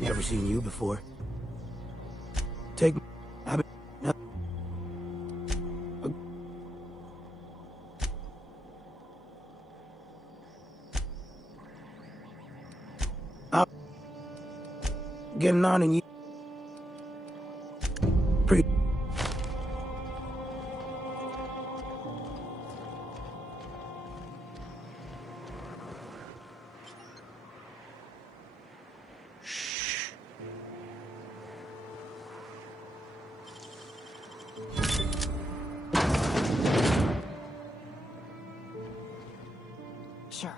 Never seen you before. Take... Getting on and you... Sure.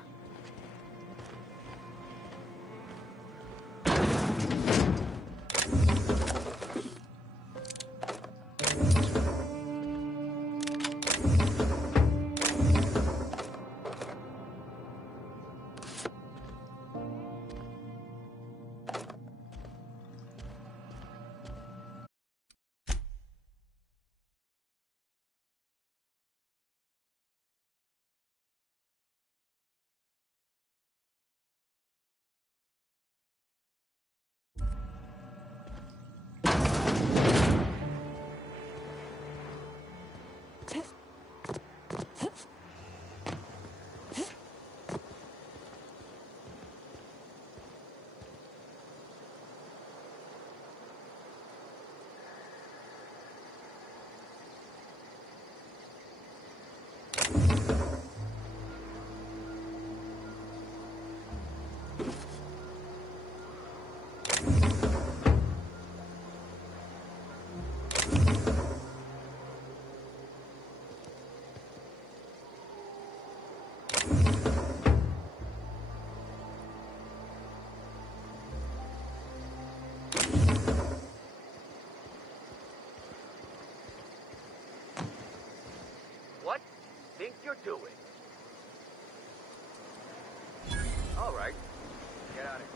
What think you're doing? All right, get out of here.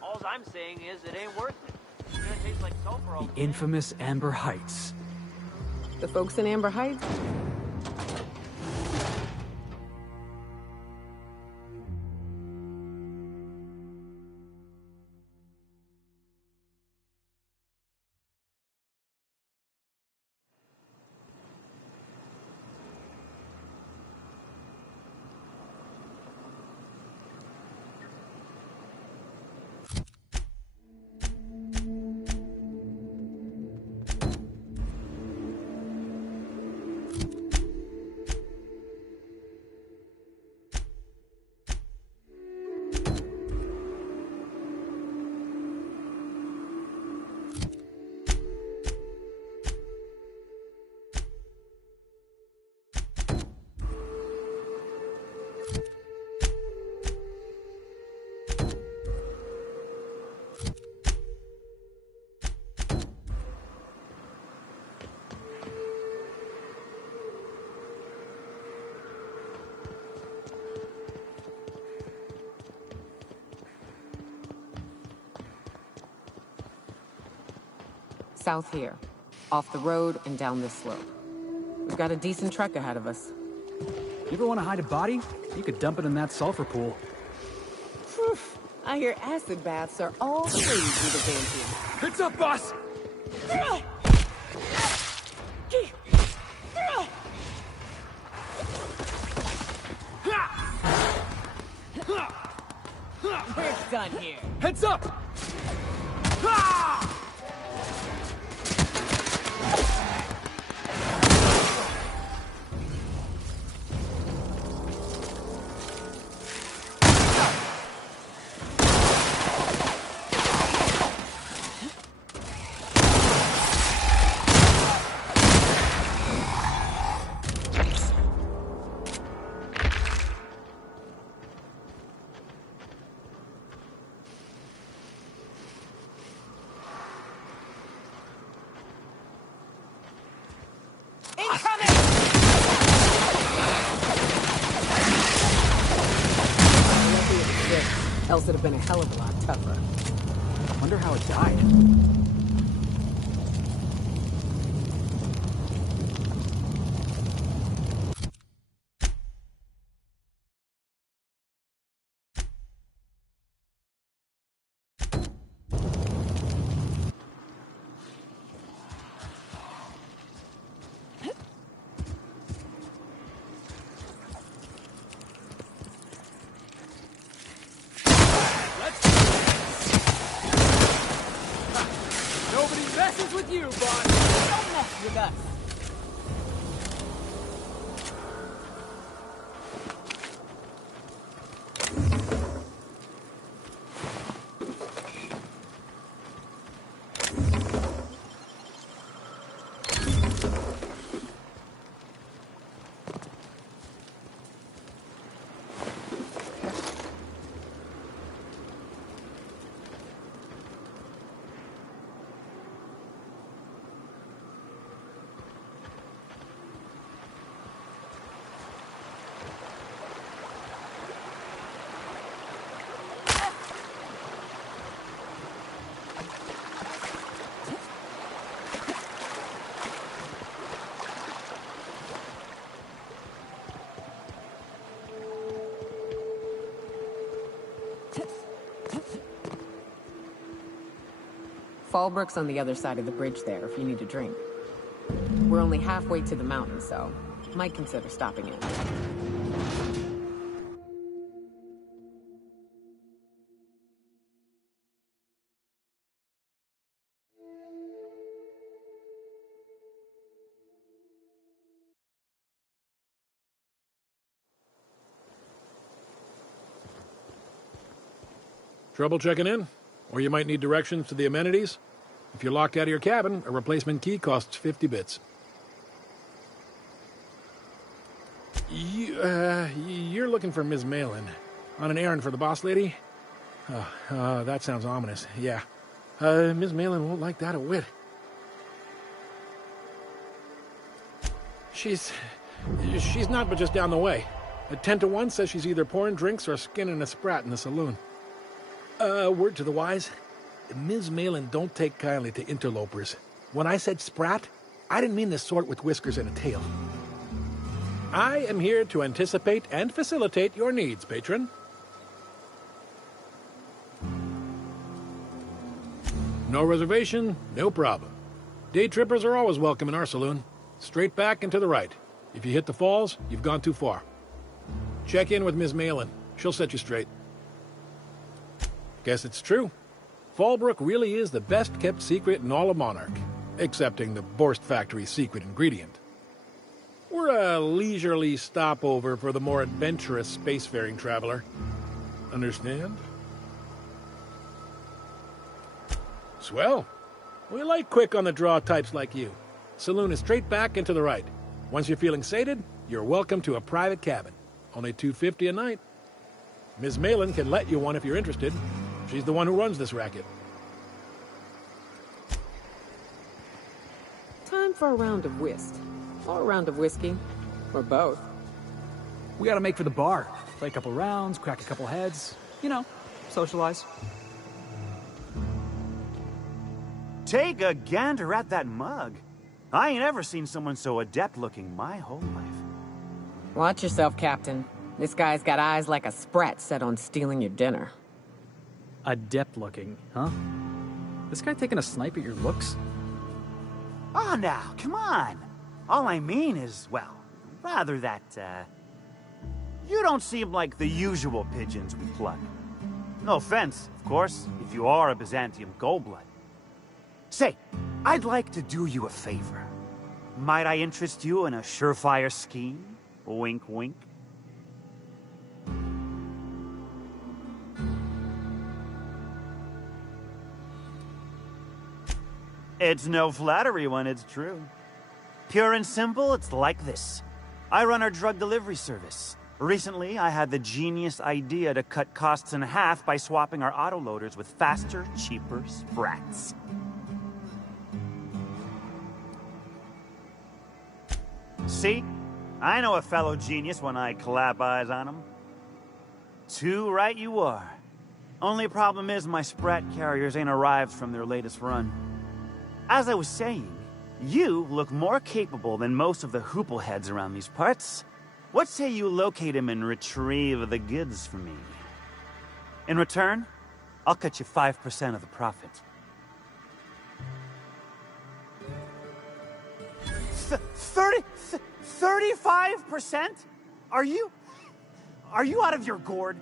All I'm saying is it ain't worth it. It's gonna taste like sulfur all The infamous Amber Heights. The folks in Amber Heights? South here. Off the road and down this slope. We've got a decent trek ahead of us. You ever want to hide a body? You could dump it in that sulfur pool. Phew. I hear acid baths are all the rage with the Vanty. Heads up, boss! We're done here. Heads up! else it'd have been a hell of a lot tougher. Wonder how it died. Nobody messes with you, boss. Don't mess with us. Fallbrook's on the other side of the bridge there if you need a drink. We're only halfway to the mountain, so might consider stopping in. Trouble checking in? Or you might need directions to the amenities? If you're locked out of your cabin, a replacement key costs 50 bits. You're looking for Ms. Malin. On an errand for the boss lady? That sounds ominous. Yeah. Ms. Malin won't like that a whit. She's not but just down the way. A 10 to 1 says she's either pouring drinks or skinning a sprat in the saloon. Word to the wise. Ms. Malin don't take kindly to interlopers. When I said sprat, I didn't mean the sort with whiskers and a tail. I am here to anticipate and facilitate your needs, patron. No reservation, no problem. Day trippers are always welcome in our saloon. Straight back and to the right. If you hit the falls, you've gone too far. Check in with Ms. Malin. She'll set you straight. Guess it's true. Fallbrook really is the best-kept secret in all of Monarch, excepting the Borst Factory's secret ingredient. We're a leisurely stopover for the more adventurous spacefaring traveler. Understand? Swell. We like quick-on-the-draw types like you. Saloon is straight back and to the right. Once you're feeling sated, you're welcome to a private cabin. Only $250 a night. Ms. Malin can let you one if you're interested. She's the one who runs this racket. Time for a round of whist. Or a round of whiskey. Or both. We gotta make for the bar. Play a couple rounds, crack a couple heads. You know, socialize. Take a gander at that mug. I ain't ever seen someone so adept-looking my whole life. Watch yourself, Captain. This guy's got eyes like a sprat set on stealing your dinner. Adept looking, huh? This guy taking a snipe at your looks? Oh, now, come on. All I mean is, well, rather that, you don't seem like the usual pigeons we plug. No offense, of course, if you are a Byzantium goldblood. Say, I'd like to do you a favor. Might I interest you in a surefire scheme? Wink, wink. It's no flattery when it's true. Pure and simple, it's like this. I run our drug delivery service. Recently, I had the genius idea to cut costs in half by swapping our autoloaders with faster, cheaper sprats. See? I know a fellow genius when I clap eyes on him. Too right you are. Only problem is my Sprat carriers ain't arrived from their latest run. As I was saying, you look more capable than most of the hoople heads around these parts. What say you locate him and retrieve the goods for me? In return, I'll cut you 5% of the profit. 35%? Are you out of your gourd?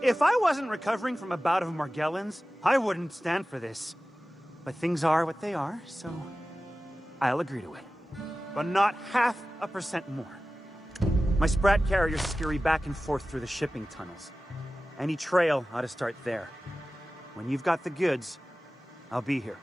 If I wasn't recovering from a bout of Morgellons, I wouldn't stand for this. But things are what they are, so I'll agree to it. But not 0.5% more. My Sprat carriers scurry back and forth through the shipping tunnels. Any trail ought to start there. When you've got the goods, I'll be here.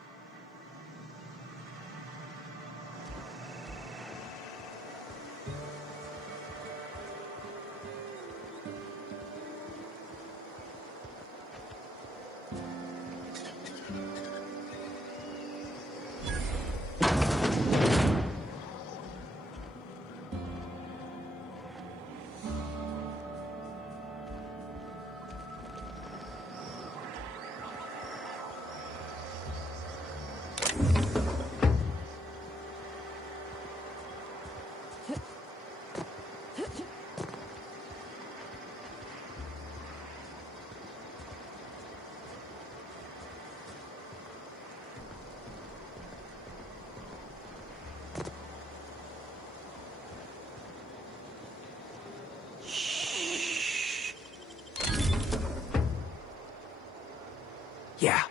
Yeah.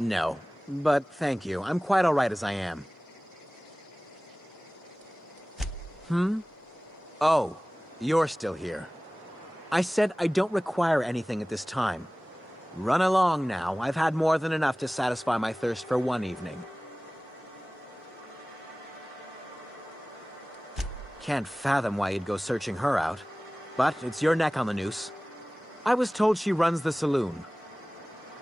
No, but thank you. I'm quite all right as I am. Oh, you're still here. I said I don't require anything at this time. Run along now. I've had more than enough to satisfy my thirst for one evening. Can't fathom why you'd go searching her out. But it's your neck on the noose. I was told she runs the saloon.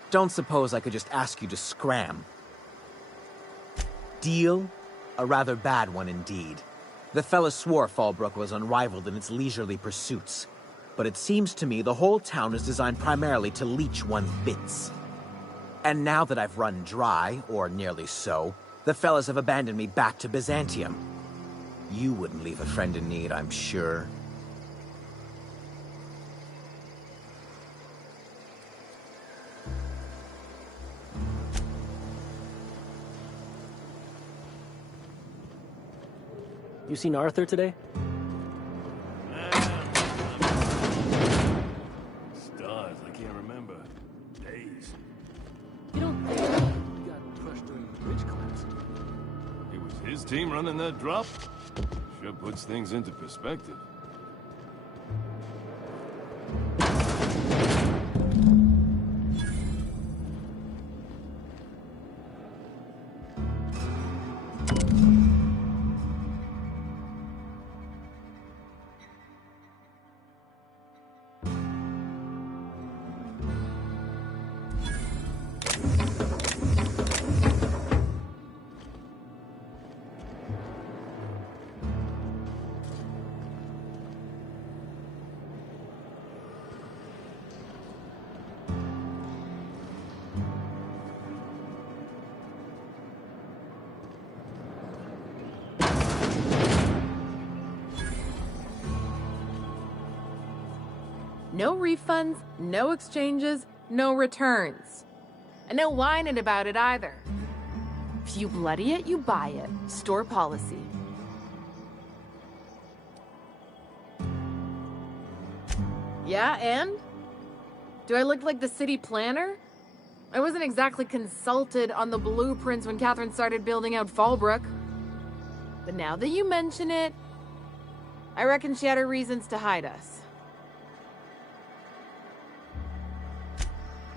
Don't suppose I could just ask you to scram. Deal? A rather bad one indeed. The fella swore Fallbrook was unrivaled in its leisurely pursuits. But it seems to me the whole town is designed primarily to leech one's bits. And now that I've run dry, or nearly so, the fellas have abandoned me back to Byzantium. You wouldn't leave a friend in need, I'm sure. You seen Arthur today? Stars, I can't remember. Days. You don't think he got crushed during the bridge collapse? It was his team running that drop? Sure puts things into perspective. No refunds, no exchanges, no returns. And no whining about it either. If you bloody it, you buy it. Store policy. Yeah, and? Do I look like the city planner? I wasn't exactly consulted on the blueprints when Catherine started building out Fallbrook. But now that you mention it, I reckon she had her reasons to hide us.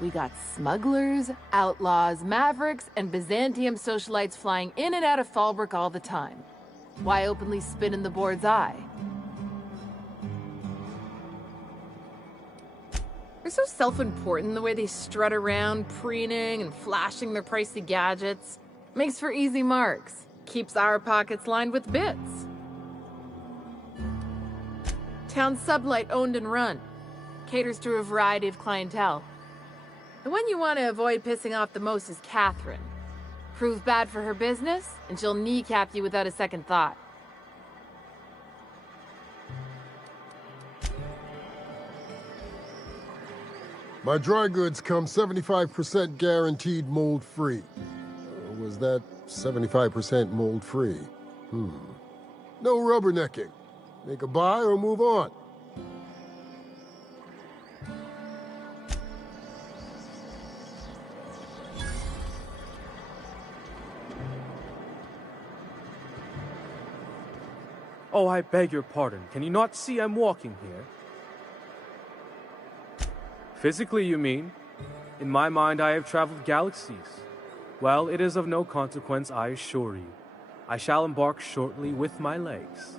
We got smugglers, outlaws, mavericks, and Byzantium socialites flying in and out of Fallbrook all the time. Why openly spit in the board's eye? They're so self-important the way they strut around, preening and flashing their pricey gadgets. Makes for easy marks. Keeps our pockets lined with bits. Town sublight owned and run. Caters to a variety of clientele. The one you want to avoid pissing off the most is Catherine. Prove bad for her business, and she'll kneecap you without a second thought. My dry goods come 75% guaranteed mold-free. Was that 75% mold-free? No rubbernecking. Make a buy or move on. Oh, I beg your pardon. Can you not see I'm walking here? Physically, you mean? In my mind, I have traveled galaxies. Well, it is of no consequence, I assure you. I shall embark shortly with my legs.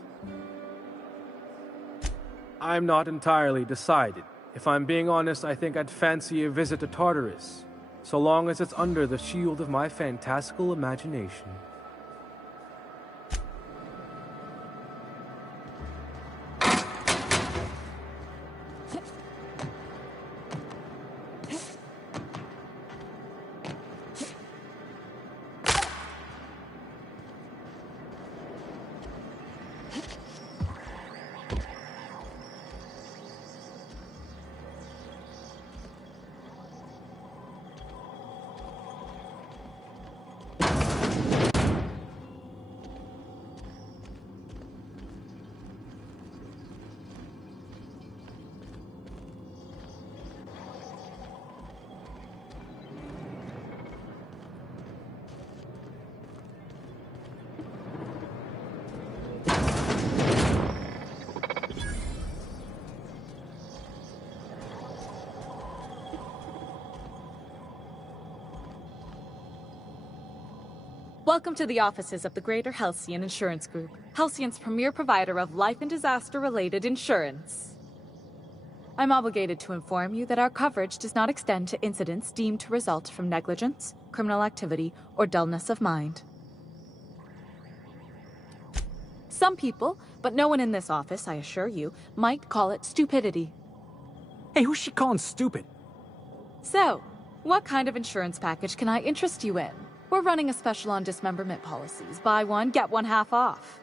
I'm not entirely decided. If I'm being honest, I think I'd fancy a visit to Tartarus, so long as it's under the shield of my fantastical imagination. Welcome to the offices of the Greater Halcyon Insurance Group, Halcyon's premier provider of life and disaster-related insurance. I'm obligated to inform you that our coverage does not extend to incidents deemed to result from negligence, criminal activity, or dullness of mind. Some people, but no one in this office, I assure you, might call it stupidity. Hey, who's she calling stupid? So, what kind of insurance package can I interest you in? We're running a special on dismemberment policies. Buy one, get one half off.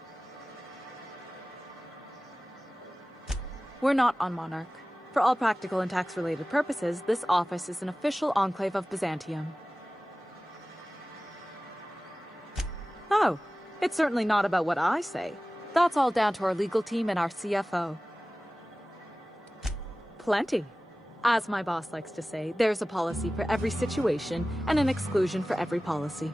We're not on Monarch. For all practical and tax-related purposes, this office is an official enclave of Byzantium. Oh, it's certainly not about what I say. That's all down to our legal team and our CFO. Plenty. As my boss likes to say, there's a policy for every situation and an exclusion for every policy.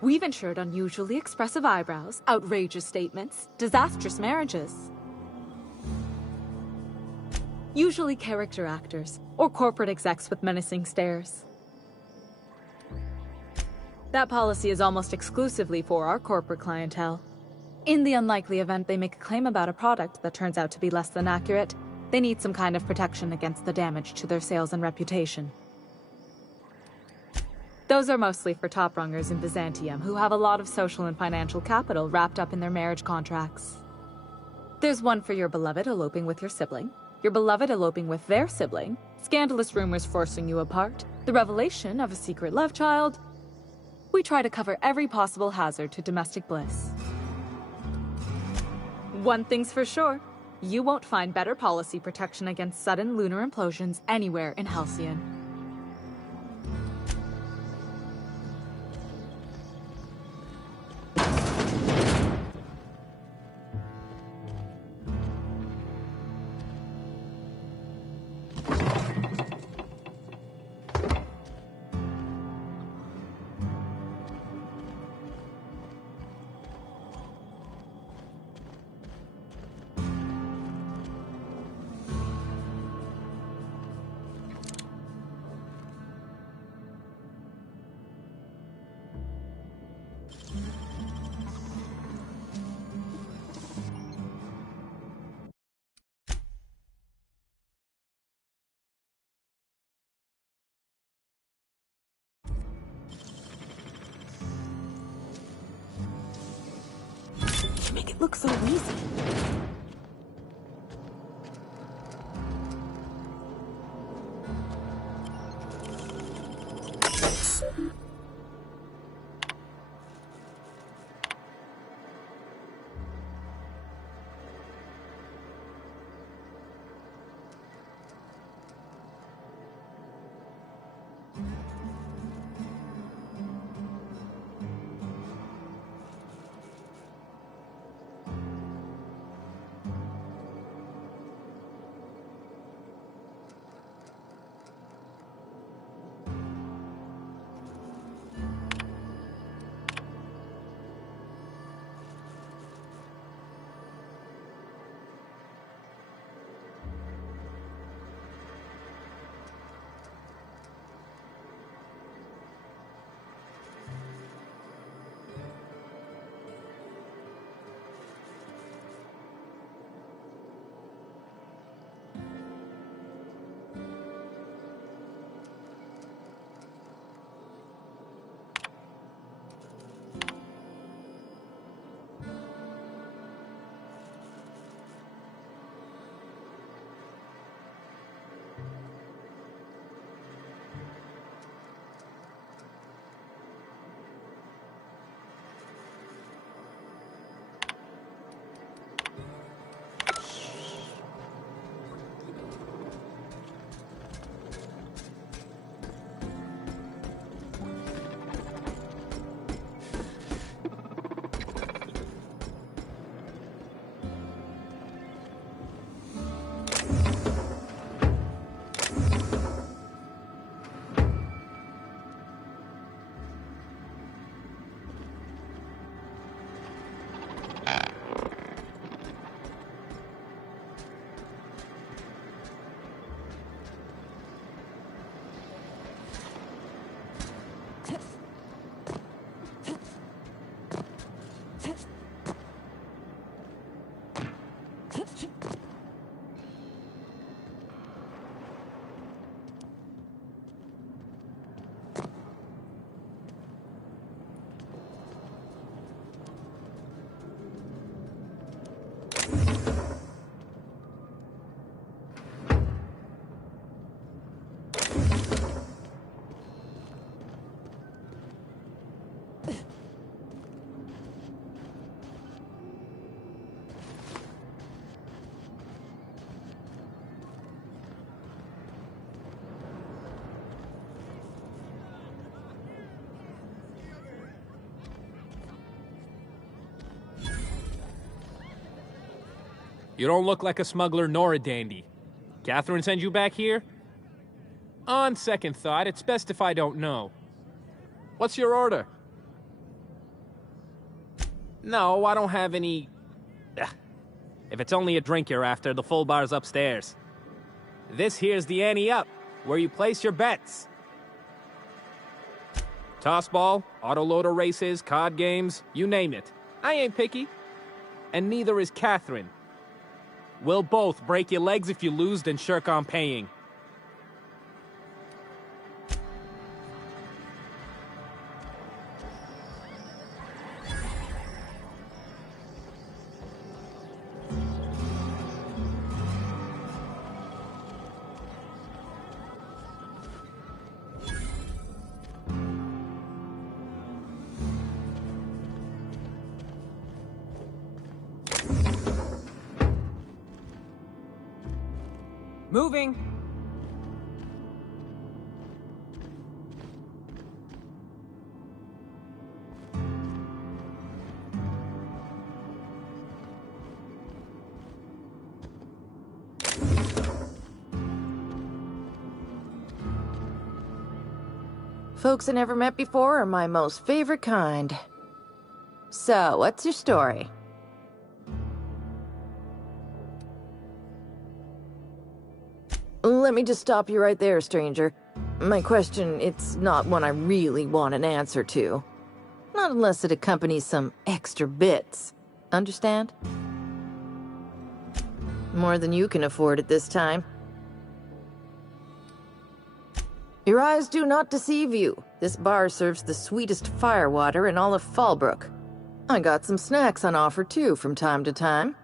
We've insured unusually expressive eyebrows, outrageous statements, disastrous marriages. Usually character actors, or corporate execs with menacing stares. That policy is almost exclusively for our corporate clientele. In the unlikely event they make a claim about a product that turns out to be less than accurate, they need some kind of protection against the damage to their sales and reputation. Those are mostly for top-rungers in Byzantium who have a lot of social and financial capital wrapped up in their marriage contracts. There's one for your beloved eloping with your sibling, your beloved eloping with their sibling, scandalous rumors forcing you apart, the revelation of a secret love child. We try to cover every possible hazard to domestic bliss. One thing's for sure. You won't find better policy protection against sudden lunar implosions anywhere in Halcyon. make it look so easy. You don't look like a smuggler nor a dandy. Catherine send you back here? On second thought, it's best if I don't know. What's your order? No, I don't have any... Ugh. If it's only a drink you're after, the full bar's upstairs. This here's the ante up, where you place your bets. Tossball, autoloader races, card games, you name it. I ain't picky. And neither is Catherine. We'll both break your legs if you lose, then shirk on paying. Moving! Folks I never met before are my most favorite kind. So, what's your story? Let me just stop you right there, stranger. My question, it's not one I really want an answer to. Not unless it accompanies some extra bits. Understand? More than you can afford at this time. Your eyes do not deceive you. This bar serves the sweetest firewater in all of Fallbrook. I got some snacks on offer too from time to time.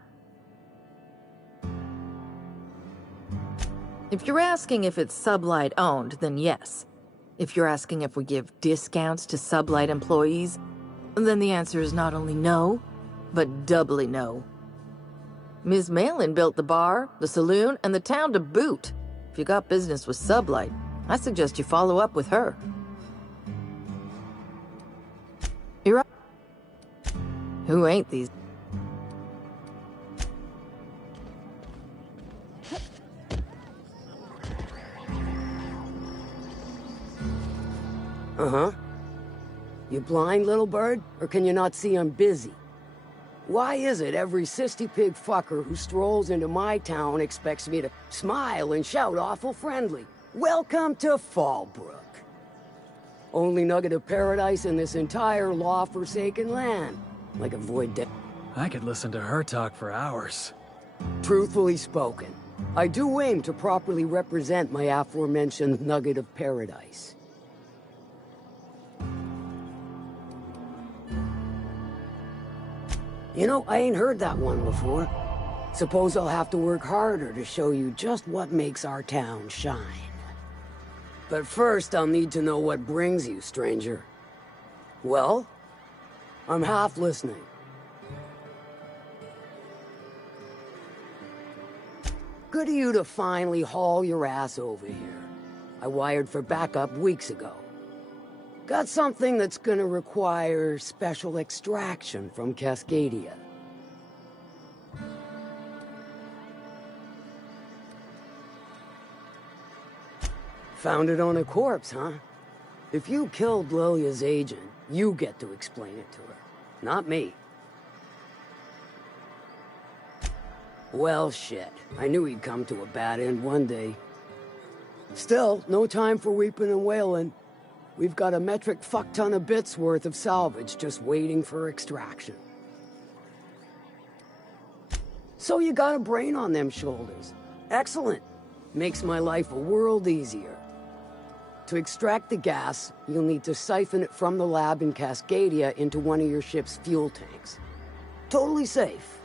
If you're asking if it's Sublight owned, then yes. If you're asking if we give discounts to Sublight employees, then the answer is not only no, but doubly no. Ms. Malin built the bar, the saloon, and the town to boot. If you got business with Sublight, I suggest you follow up with her. You're right. Who ain't these? Uh-huh. You blind, little bird? Or can you not see I'm busy? Why is it every sissy pig fucker who strolls into my town expects me to smile and shout awful friendly? Welcome to Fallbrook. Only nugget of paradise in this entire law-forsaken land. Like a void dead. I could listen to her talk for hours. Truthfully spoken, I do aim to properly represent my aforementioned nugget of paradise. You know, I ain't heard that one before. Suppose I'll have to work harder to show you just what makes our town shine. But first, I'll need to know what brings you, stranger. Well, I'm half listening. Good of you to finally haul your ass over here. I wired for backup weeks ago. Got something that's gonna require special extraction from Cascadia. Found it on a corpse, huh? If you killed Lilia's agent, you get to explain it to her, not me. Well, shit. I knew he'd come to a bad end one day. Still, no time for weeping and wailing. We've got a metric fuck-ton of bits worth of salvage just waiting for extraction. So you got a brain on them shoulders. Excellent. Makes my life a world easier. To extract the gas, you'll need to siphon it from the lab in Cascadia into one of your ship's fuel tanks. Totally safe.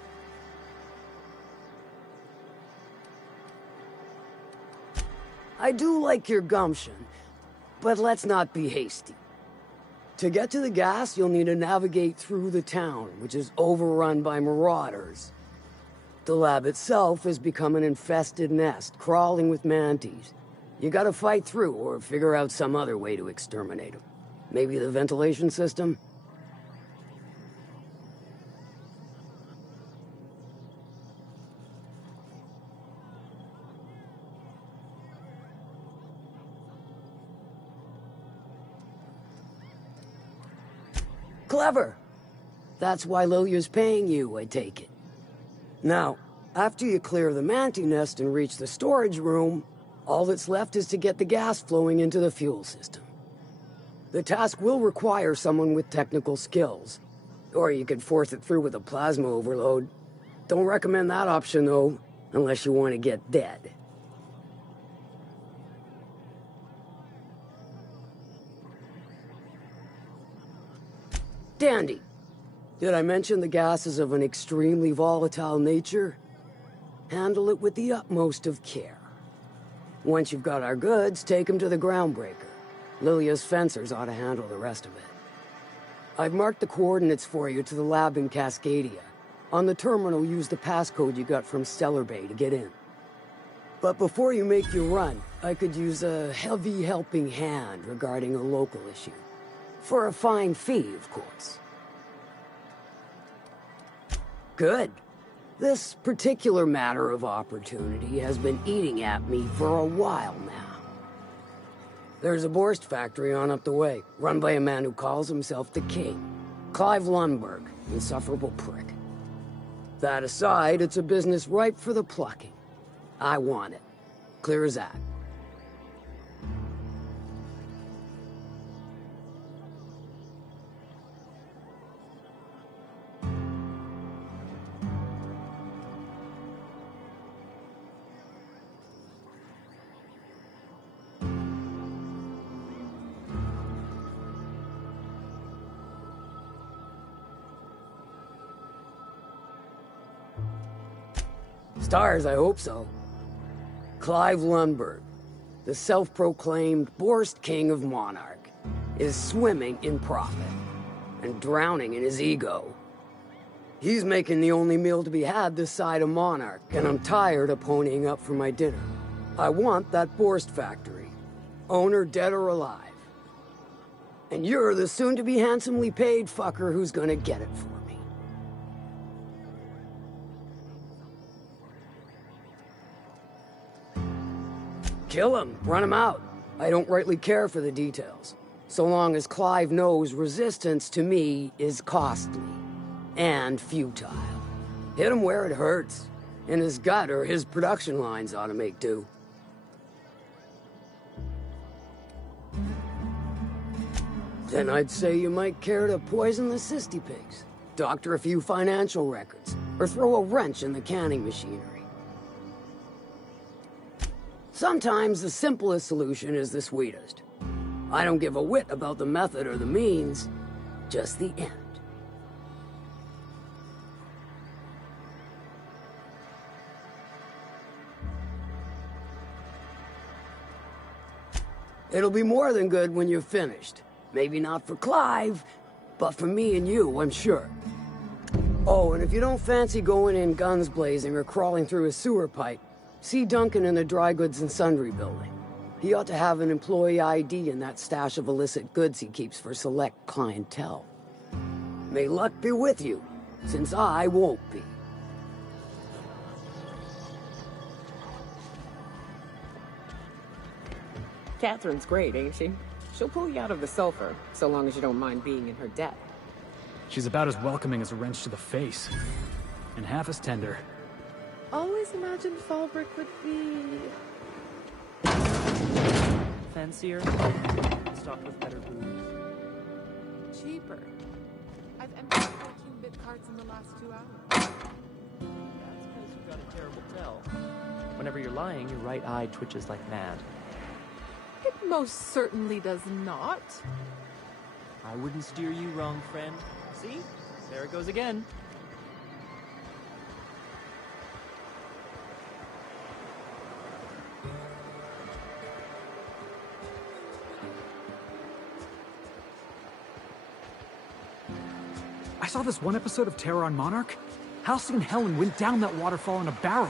I do like your gumption, but let's not be hasty. To get to the gas, you'll need to navigate through the town, which is overrun by marauders. The lab itself has become an infested nest, crawling with mantis. You gotta fight through, or figure out some other way to exterminate them. Maybe the ventilation system? Clever. That's why Lilia's paying you, I take it. Now, after you clear the manti nest and reach the storage room, all that's left is to get the gas flowing into the fuel system. The task will require someone with technical skills. Or you could force it through with a plasma overload. Don't recommend that option, though, unless you want to get dead. Dandy. Did I mention the gas is of an extremely volatile nature? Handle it with the utmost of care. Once you've got our goods, take them to the groundbreaker. Lilia's fencers ought to handle the rest of it. I've marked the coordinates for you to the lab in Cascadia. On the terminal, use the passcode you got from Stellar Bay to get in. But before you make your run, I could use a heavy helping hand regarding a local issue. For a fine fee, of course. Good. This particular matter of opportunity has been eating at me for a while now. There's a Borst factory on up the way, run by a man who calls himself the King. Clive Lundberg, insufferable prick. That aside, it's a business ripe for the plucking. I want it. Clear as that. Stars, I hope so. Clive Lundberg, the self-proclaimed Borst King of Monarch, is swimming in profit and drowning in his ego. He's making the only meal to be had this side of Monarch, and I'm tired of ponying up for my dinner. I want that Borst factory, owner dead or alive. And you're the soon-to-be handsomely paid fucker who's gonna get it for me. Kill him, run him out. I don't rightly care for the details, so long as Clive knows resistance to me is costly and futile. Hit him where it hurts, in his gut, or his production lines ought to make do. Then I'd say you might care to poison the cysty pigs, doctor a few financial records, or throw a wrench in the canning machinery. Sometimes the simplest solution is the sweetest. I don't give a whit about the method or the means, just the end. It'll be more than good when you're finished. Maybe not for Clive, but for me and you, I'm sure. Oh, and if you don't fancy going in guns blazing or crawling through a sewer pipe, see Duncan in the Dry Goods and Sundry building. He ought to have an employee ID in that stash of illicit goods he keeps for select clientele. May luck be with you, since I won't be. Catherine's great, ain't she? She'll pull you out of the sulfur, so long as you don't mind being in her debt. She's about as welcoming as a wrench to the face. And half as tender. Always imagined Fallbrook would be... fancier, stocked with better booze. cheaper. I've emptied 14-bit carts in the last 2 hours. That's because you've got a terrible tell. Whenever you're lying, your right eye twitches like mad. It most certainly does not. I wouldn't steer you wrong, friend. See? There it goes again. I saw this one episode of Terror on Monarch. Halcyon and Helen went down that waterfall in a barrel.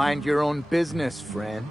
Mind your own business, friend.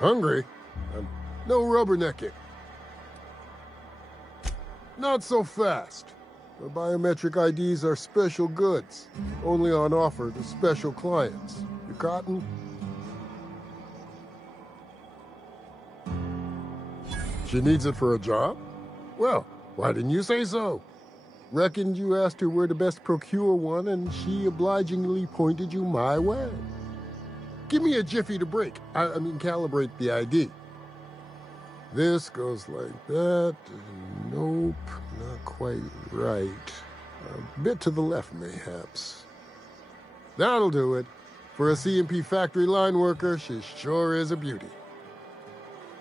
Hungry? No rubbernecking. Not so fast. The biometric IDs are special goods, only on offer to special clients. You cotton? She needs it for a job? Well, why didn't you say so? Reckoned you asked her where to best procure one, and she obligingly pointed you my way. Give me a jiffy to break. I mean, calibrate the ID. This goes like that. Nope, not quite right. A bit to the left, mayhaps. That'll do it. For a CMP factory line worker, she sure is a beauty.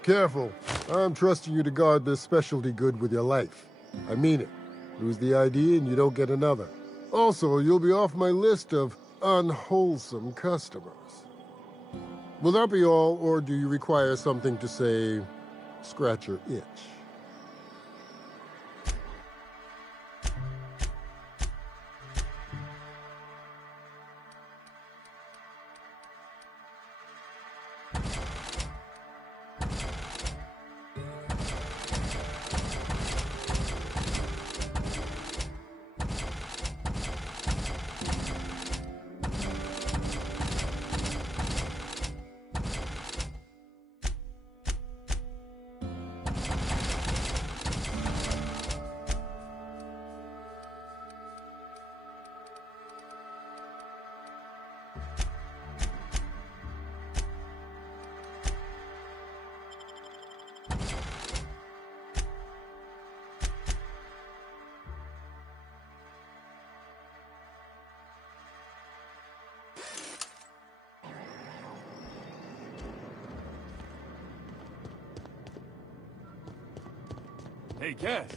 Careful. I'm trusting you to guard this specialty good with your life. I mean it. Lose the ID and you don't get another. Also, you'll be off my list of unwholesome customers. Will that be all, or do you require something to say, scratch your itch? Hey, Cass.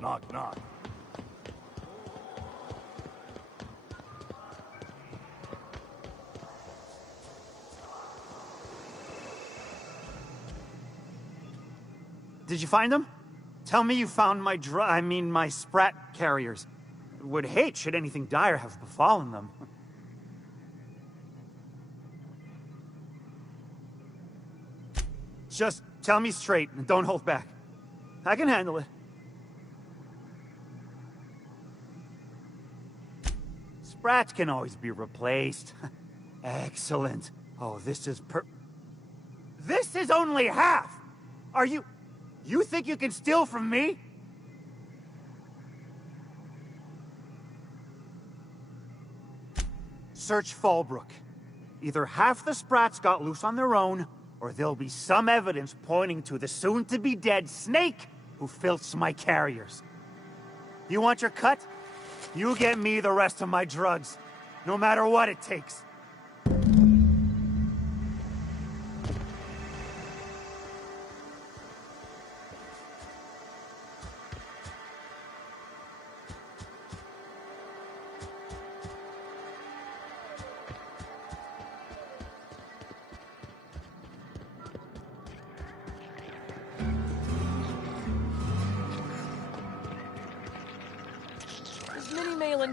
Knock, knock. Did you find them? Tell me you found my my sprat carriers. Would hate should anything dire have befallen them. Just tell me straight and don't hold back. I can handle it. Sprats can always be replaced. Excellent. Oh, this is This is only half! Are you... You think you can steal from me? Search Fallbrook. Either half the Sprats got loose on their own, or there'll be some evidence pointing to the soon-to-be-dead snake who filched my carriers. You want your cut? You get me the rest of my drugs, no matter what it takes.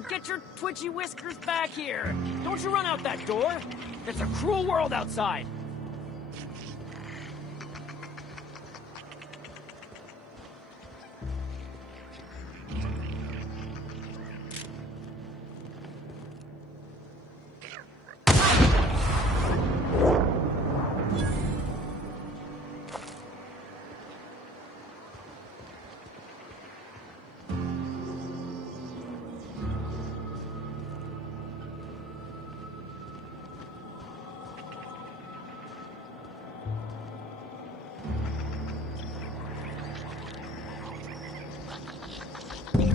Get your twitchy whiskers back here! Don't you run out that door! It's a cruel world outside!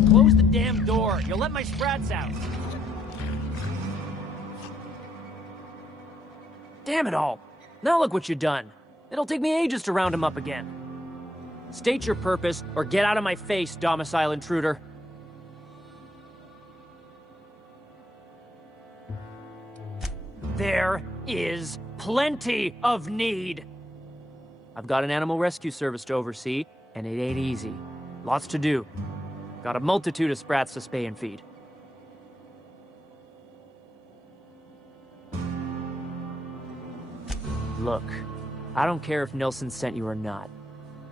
Close the damn door. You'll let my sprats out. Damn it all. Now look what you've done. It'll take me ages to round him up again. State your purpose, or get out of my face, domicile intruder. There is plenty of need. I've got an animal rescue service to oversee, and it ain't easy. Lots to do. Got a multitude of sprats to spay and feed. Look, I don't care if Nilsson sent you or not.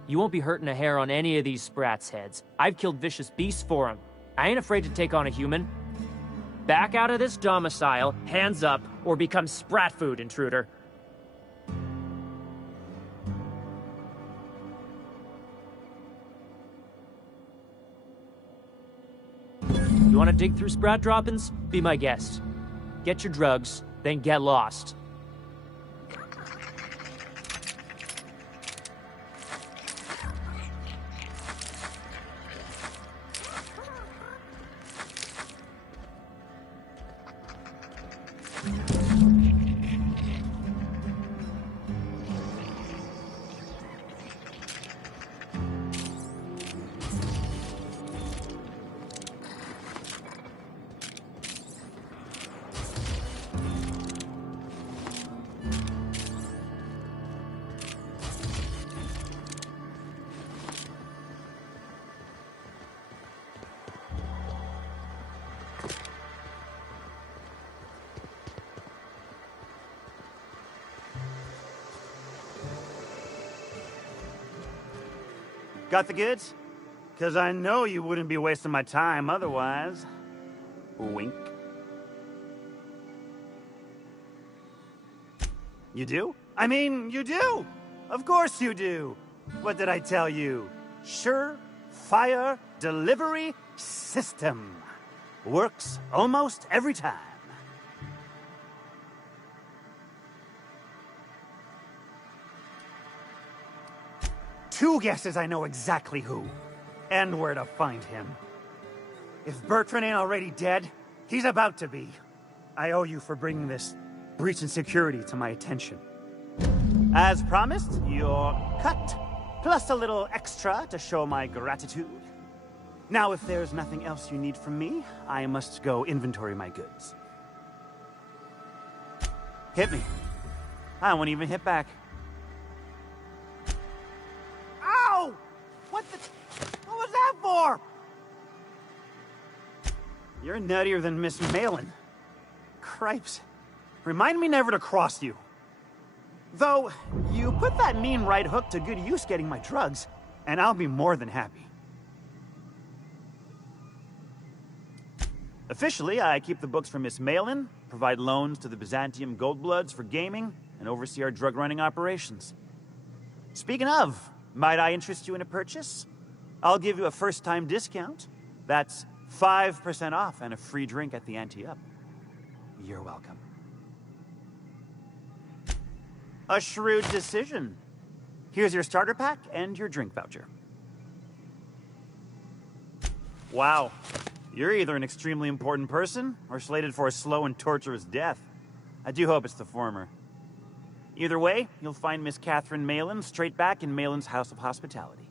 You won't be hurting a hair on any of these sprats' heads. I've killed vicious beasts for them. I ain't afraid to take on a human. Back out of this domicile, hands up, or become sprat food, intruder. You want to dig through sprat droppings? Be my guest. Get your drugs, then get lost. Got the goods? Because I know you wouldn't be wasting my time otherwise. Wink. You do? I mean, you do! Of course you do! What did I tell you? Sure-fire delivery system. Works almost every time. Two guesses I know exactly who, and where to find him. If Bertrand ain't already dead, he's about to be. I owe you for bringing this breach in security to my attention. As promised, your cut, plus a little extra to show my gratitude. Now, if there's nothing else you need from me, I must go inventory my goods. Hit me. I won't even hit back. Ow! What was that for? You're nuttier than Miss Malin. Cripes. Remind me never to cross you. Though, you put that mean right hook to good use getting my drugs, and I'll be more than happy. Officially, I keep the books for Miss Malin, provide loans to the Byzantium Goldbloods for gaming, and oversee our drug-running operations. Speaking of, might I interest you in a purchase? I'll give you a first-time discount. That's 5% off and a free drink at the ante-up. You're welcome. A shrewd decision. Here's your starter pack and your drink voucher. Wow. You're either an extremely important person or slated for a slow and torturous death. I do hope it's the former. Either way, you'll find Miss Catherine Malin straight back in Malin's House of Hospitality.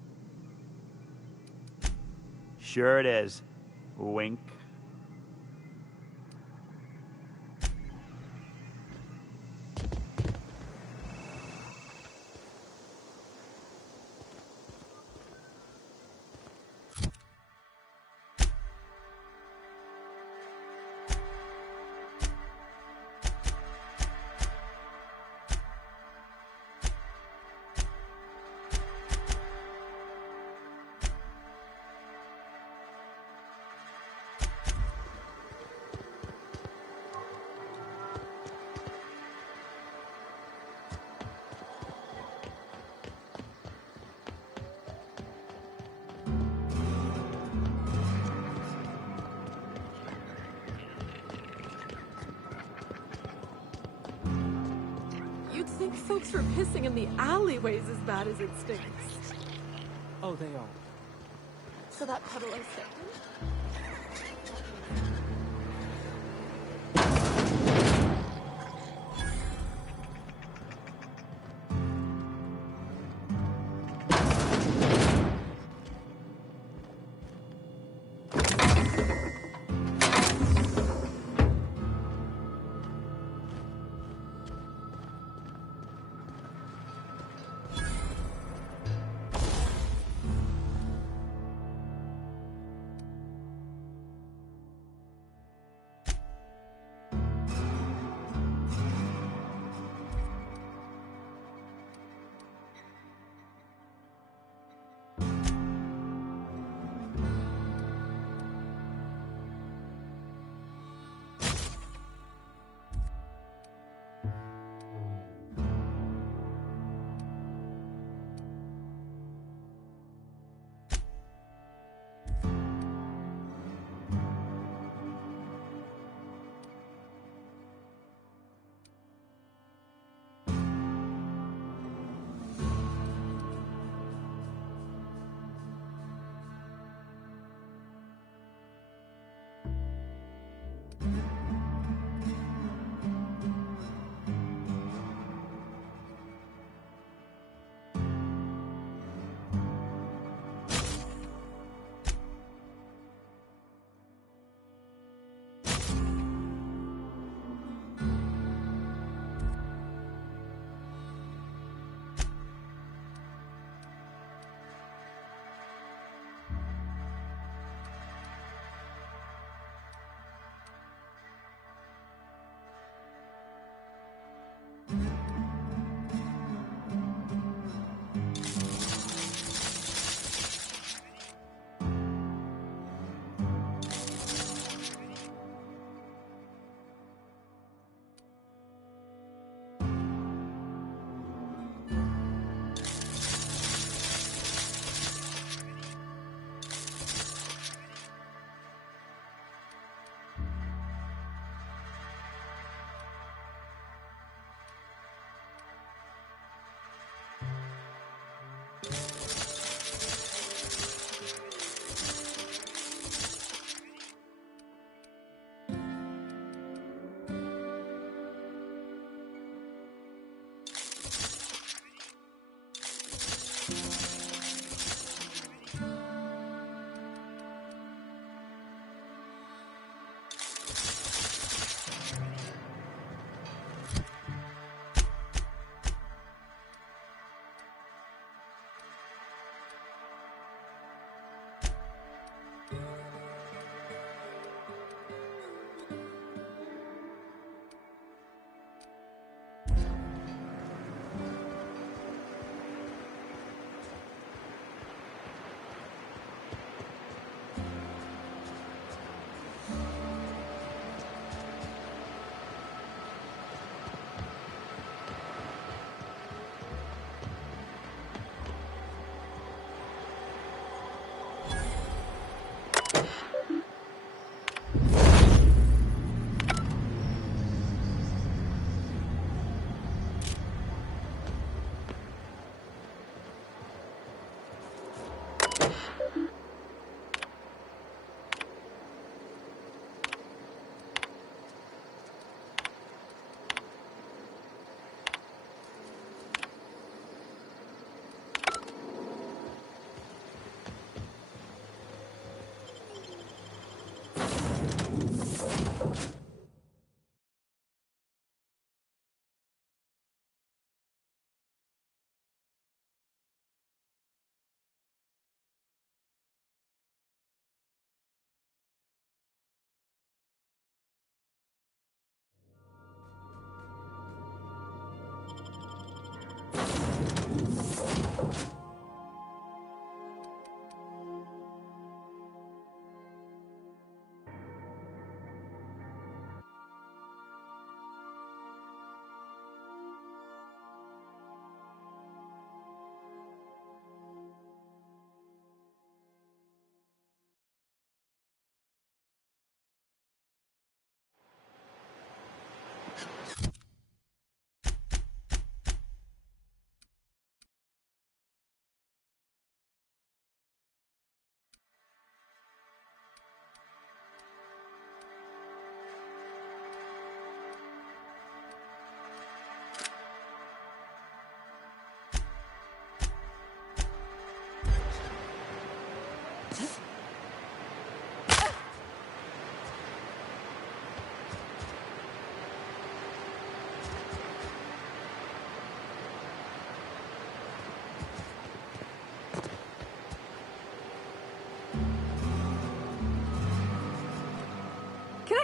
Sure it is. Wink. You'd think folks were pissing in the alleyways as bad as it stinks. Oh, they are. So that puddle I stepped in?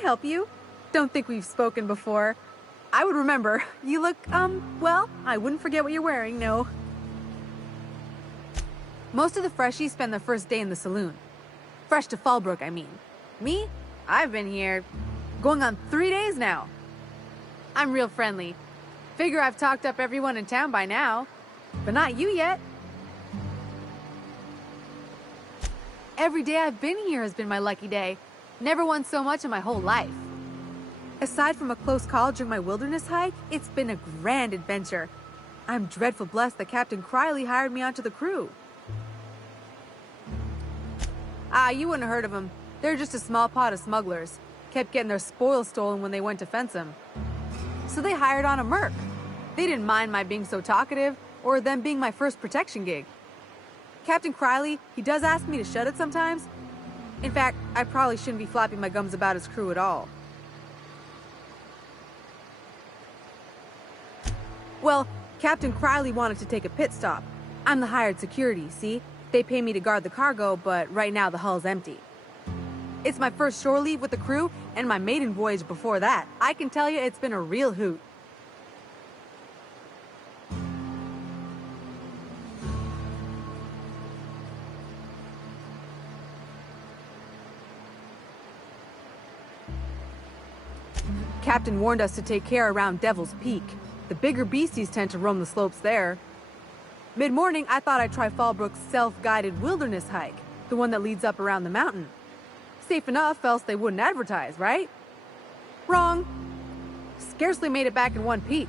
help you? Don't think we've spoken before. I would remember. You look, well, I wouldn't forget what you're wearing, no. Most of the freshies spend their first day in the saloon. Fresh to Fallbrook, I mean. Me? I've been here going on 3 days now. I'm real friendly. Figure I've talked up everyone in town by now. But not you yet. Every day I've been here has been my lucky day. Never won so much in my whole life. Aside from a close call during my wilderness hike, it's been a grand adventure. I'm dreadful blessed that Captain Criley hired me onto the crew. You wouldn't have heard of them. They're just a small pot of smugglers. Kept getting their spoils stolen when they went to fence them. So they hired on a merc. They didn't mind my being so talkative, or them being my first protection gig. Captain Criley, he does ask me to shut it sometimes. In fact, I probably shouldn't be flapping my gums about his crew at all. Well, Captain Criley wanted to take a pit stop. I'm the hired security, see? They pay me to guard the cargo, but right now the hull's empty. It's my first shore leave with the crew, and my maiden voyage before that. I can tell you it's been a real hoot. Captain warned us to take care around Devil's Peak. The bigger beasties tend to roam the slopes there. Mid-morning, I thought I'd try Fallbrook's self-guided wilderness hike, the one that leads up around the mountain. Safe enough, else they wouldn't advertise, right? Wrong. Scarcely made it back in one piece.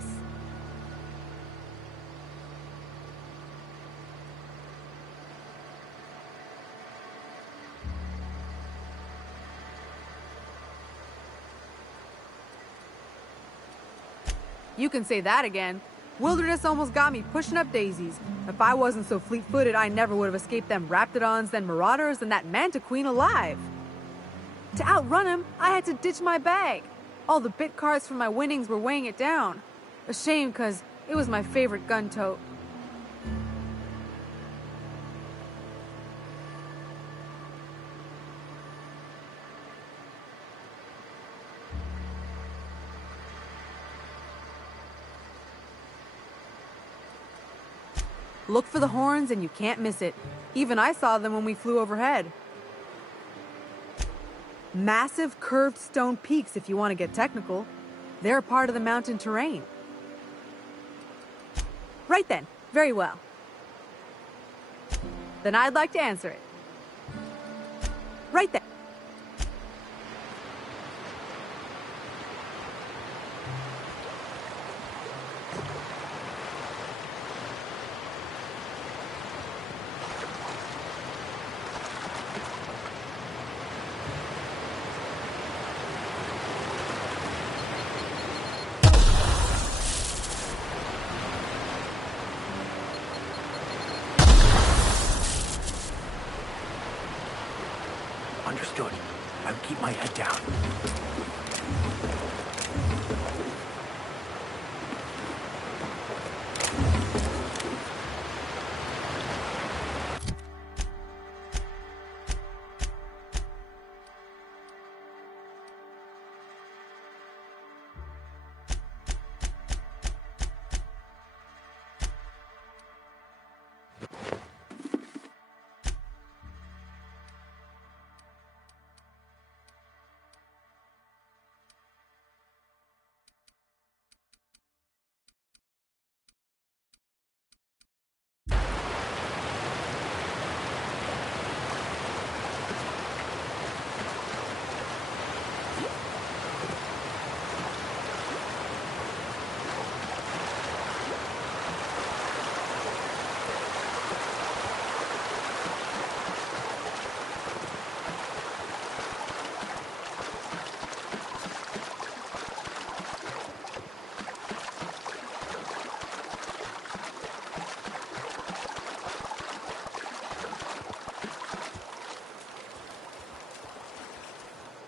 You can say that again. Wilderness almost got me pushing up daisies. If I wasn't so fleet-footed, I never would have escaped them raptidons, then marauders, and that manta queen alive. To outrun him, I had to ditch my bag. All the bit cards from my winnings were weighing it down. A shame, 'cause it was my favorite gun tote. Look for the horns and you can't miss it. Even I saw them when we flew overhead. Massive curved stone peaks if you want to get technical. They're part of the mountain terrain. Right then, very well. Then I'd like to answer it. Right then. Understood. I'll keep my head down.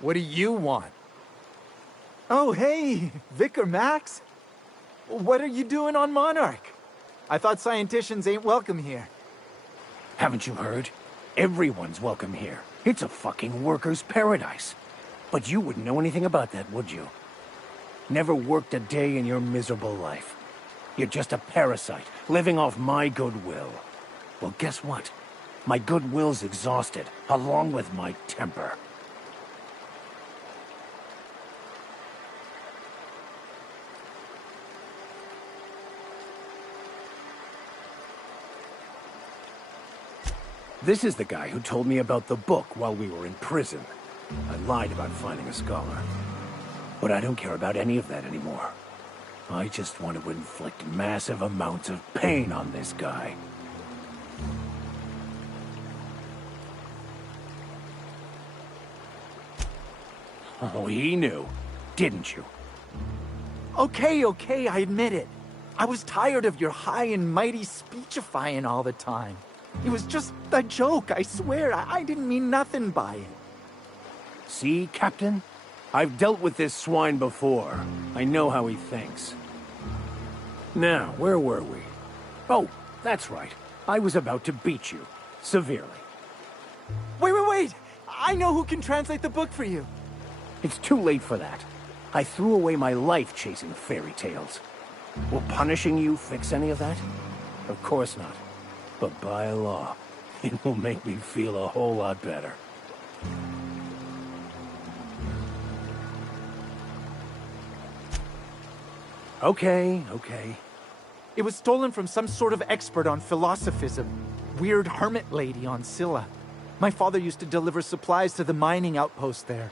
What do you want? Oh, hey, Vicar Max. What are you doing on Monarch? I thought scienticians ain't welcome here. Haven't you heard? Everyone's welcome here. It's a fucking worker's paradise. But you wouldn't know anything about that, would you? Never worked a day in your miserable life. You're just a parasite, living off my goodwill. Well, guess what? My goodwill's exhausted, along with my temper. This is the guy who told me about the book while we were in prison. I lied about finding a scholar. But I don't care about any of that anymore. I just want to inflict massive amounts of pain on this guy. Oh, he knew, didn't you? Okay, I admit it. I was tired of your high and mighty speechifying all the time. It was just a joke, I swear. I didn't mean nothing by it. See, Captain? I've dealt with this swine before. I know how he thinks. Now, where were we? Oh, that's right. I was about to beat you. Severely. Wait! I know who can translate the book for you. It's too late for that. I threw away my life chasing fairy tales. Will punishing you fix any of that? Of course not. But by law, it will make me feel a whole lot better. Okay. It was stolen from some sort of expert on philosophism. Weird hermit lady on Scylla. My father used to deliver supplies to the mining outpost there.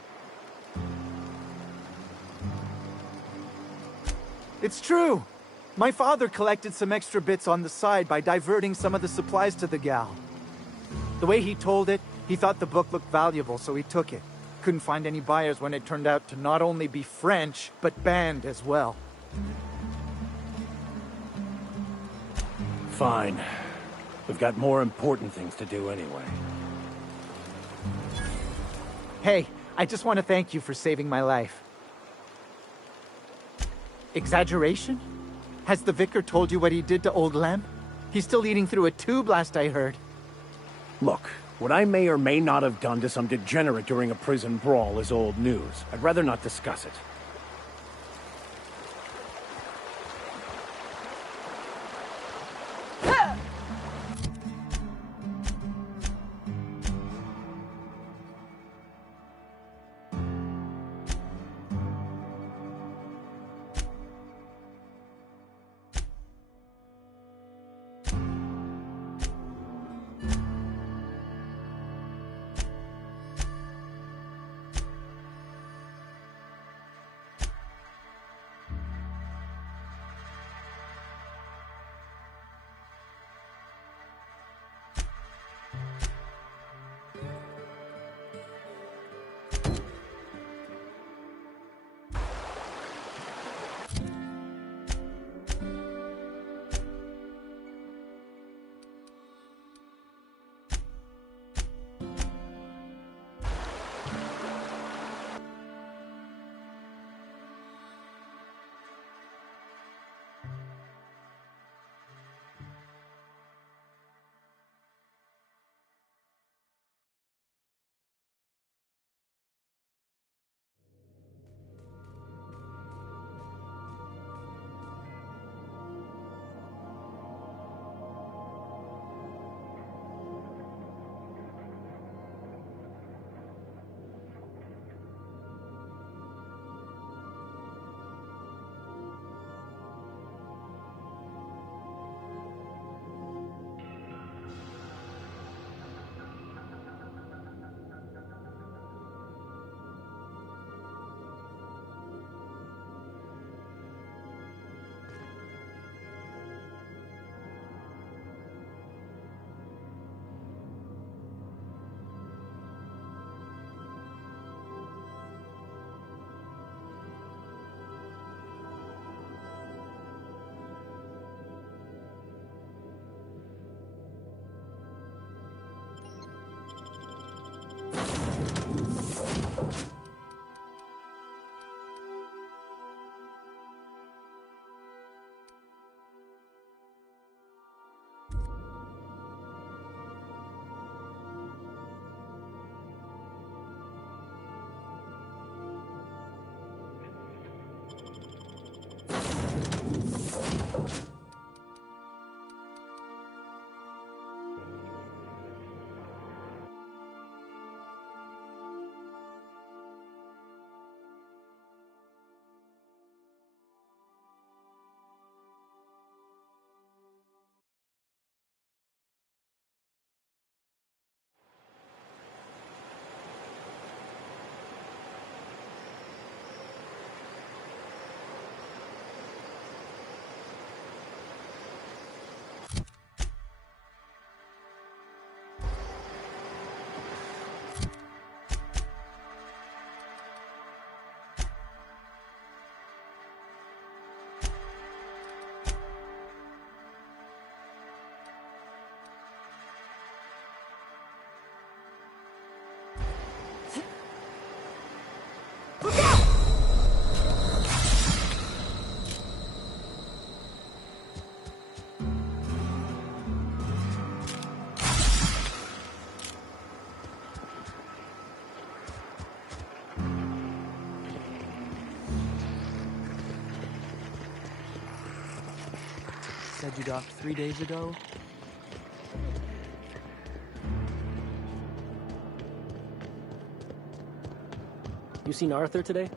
It's true. My father collected some extra bits on the side by diverting some of the supplies to the gal. The way he told it, he thought the book looked valuable, so he took it. Couldn't find any buyers when it turned out to not only be French, but banned as well. Fine. We've got more important things to do anyway. Hey, I just want to thank you for saving my life. Exaggeration? Has the vicar told you what he did to old Lem? He's still eating through a tube, last I heard. Look, what I may or may not have done to some degenerate during a prison brawl is old news. I'd rather not discuss it. said you docked 3 days ago? You seen Arthur today?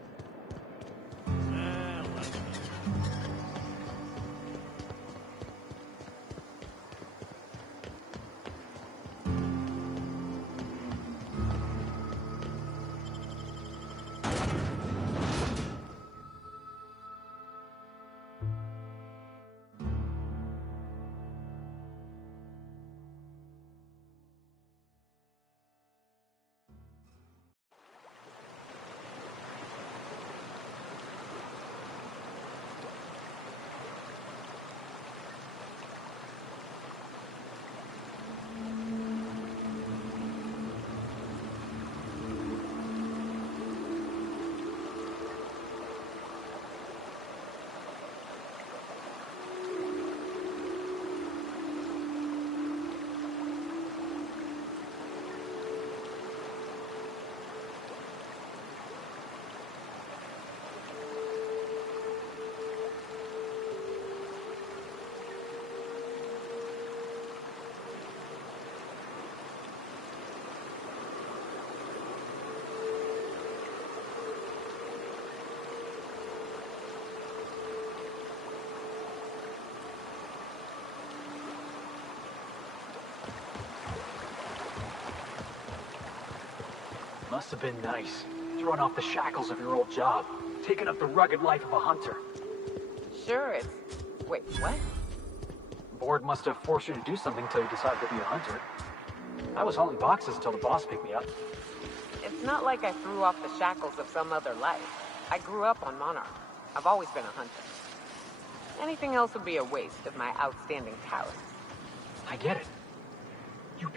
Must have been nice, throwing off the shackles of your old job, taking up the rugged life of a hunter. Sure, it's... Wait, what? Board must have forced you to do something till you decided to be a hunter. I was hauling boxes until the boss picked me up. It's not like I threw off the shackles of some other life. I grew up on Monarch. I've always been a hunter. Anything else would be a waste of my outstanding talents. I get it. You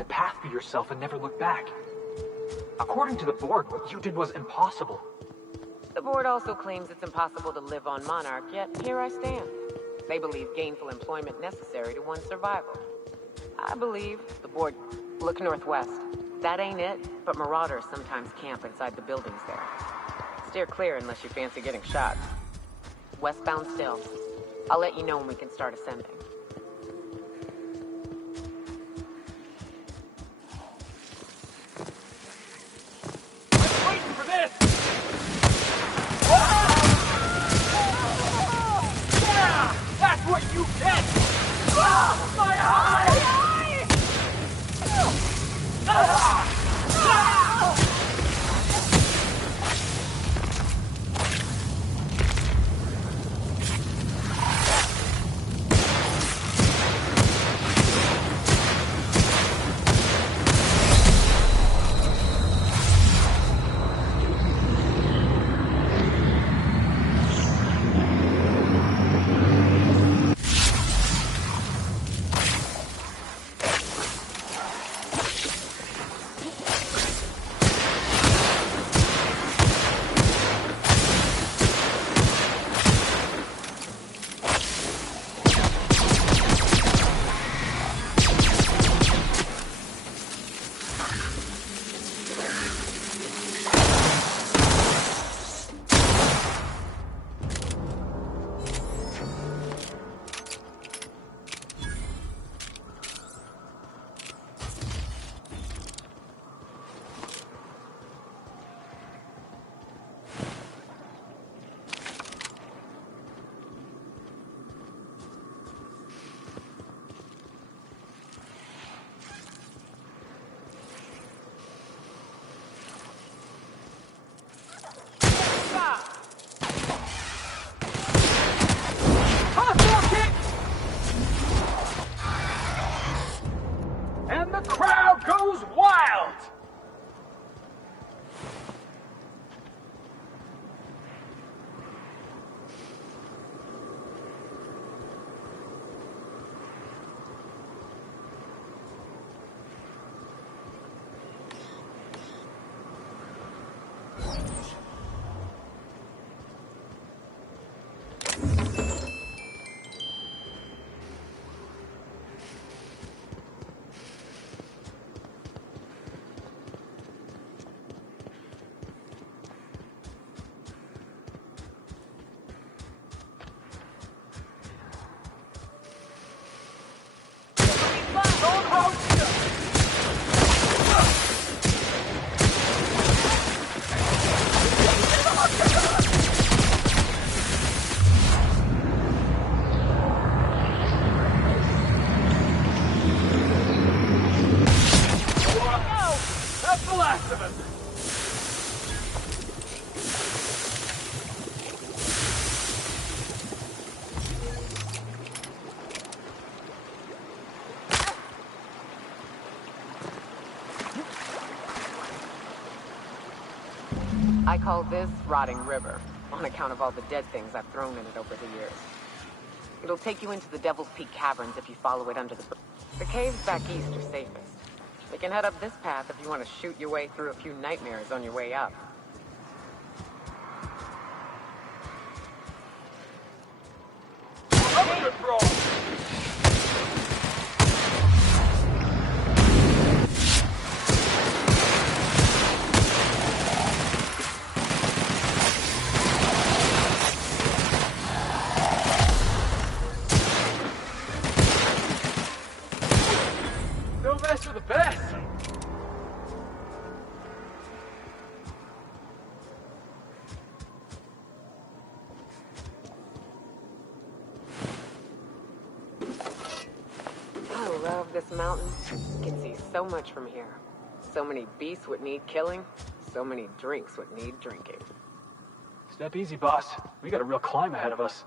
a path for yourself and never look back. According to the board, what you did was impossible. The board also claims it's impossible to live on Monarch, yet here I stand. They believe gainful employment necessary to one's survival. I believe the board... Look northwest. That ain't it, but marauders sometimes camp inside the buildings there. Steer clear unless you fancy getting shot. Westbound still. I'll let you know when we can start ascending. Waiting for this! Yeah! That's what you get! My eye! And the crowd goes wild! That's the last of it! I call this Rotting River, on account of all the dead things I've thrown in it over the years. It'll take you into the Devil's Peak Caverns if you follow it under the... The caves back east are safest. We can head up this path if you want to shoot your way through a few nightmares on your way up. No mess with the best! I love this mountain. You can see so much from here. So many beasts would need killing. So many drinks would need drinking. Step easy, boss. We got a real climb ahead of us.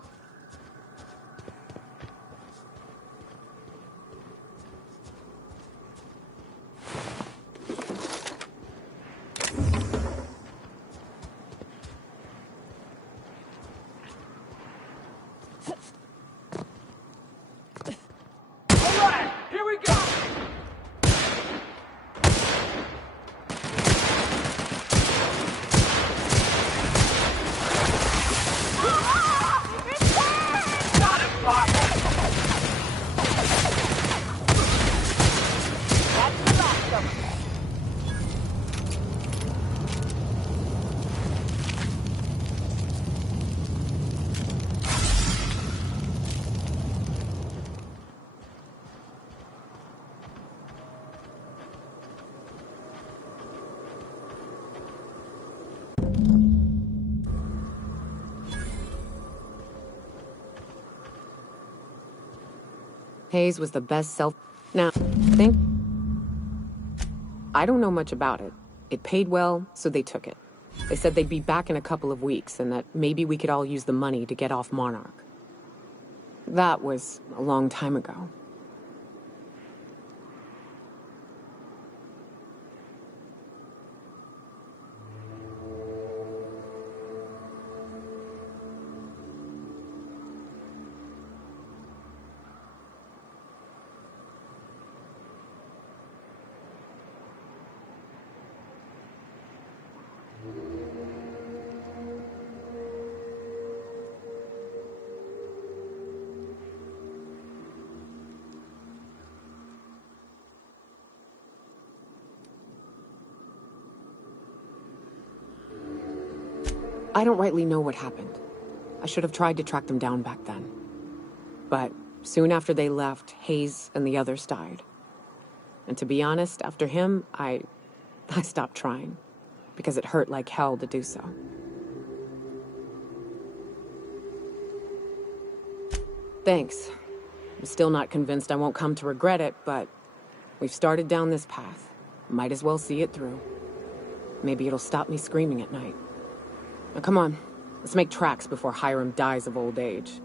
All right, here we go! Hayes was the best self... Now, think... I don't know much about it. It paid well, so they took it. They said they'd be back in a couple of weeks, and that maybe we could all use the money to get off Monarch. That was a long time ago. I don't rightly know what happened. I should have tried to track them down back then. But soon after they left, Hayes and the others died. And to be honest, after him, I stopped trying. Because it hurt like hell to do so. Thanks. I'm still not convinced I won't come to regret it, but we've started down this path. Might as well see it through. Maybe it'll stop me screaming at night. Now come on, let's make tracks before Hiram dies of old age.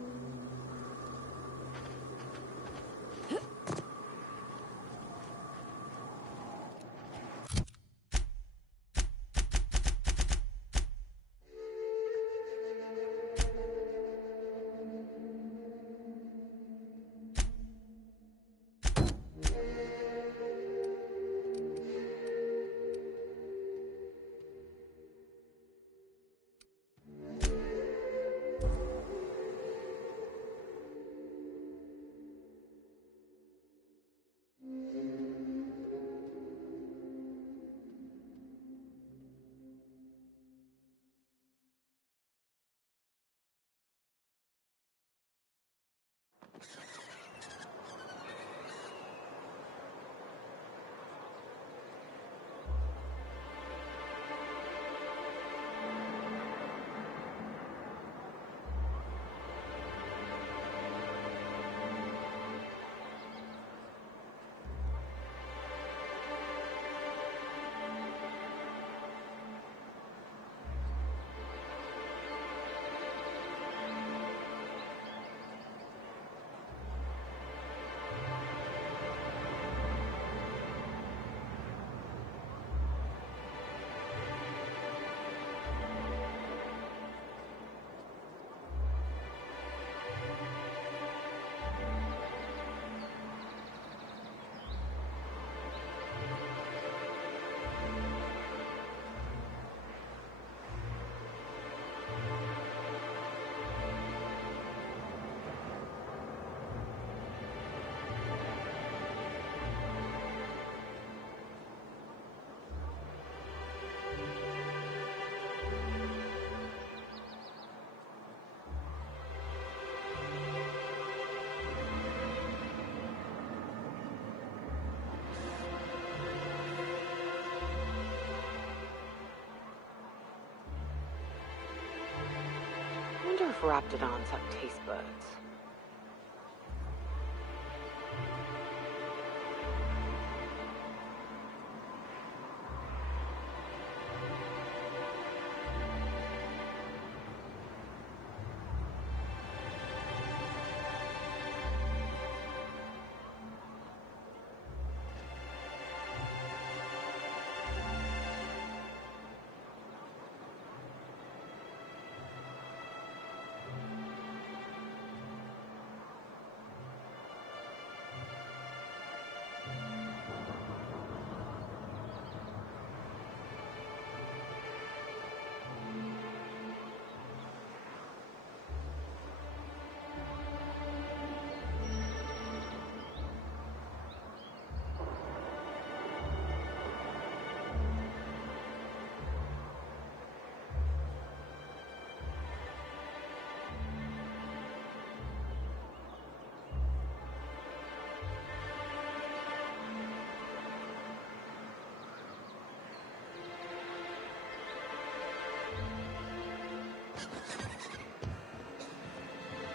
I wonder if raptidons have taste buds.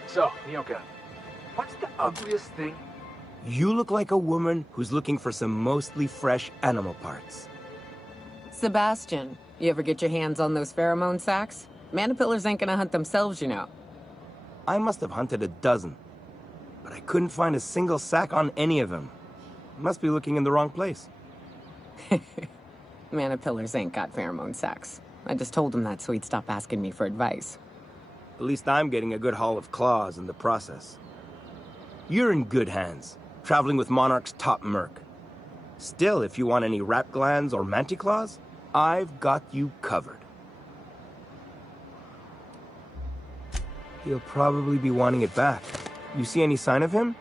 So, Nyoka, what's the ugliest thing You look like a woman who's looking for some mostly fresh animal parts. Sebastian, you ever get your hands on those pheromone sacs? Manipillars ain't gonna hunt themselves, you know. I must have hunted a dozen, but I couldn't find a single sack on any of them. Must be looking in the wrong place. Manipillars ain't got pheromone sacs. I just told him that so he'd stop asking me for advice. At least I'm getting a good haul of claws in the process. You're in good hands, traveling with Monarch's top merc. Still, if you want any rat glands or manticlaws, I've got you covered. He'll probably be wanting it back. You see any sign of him?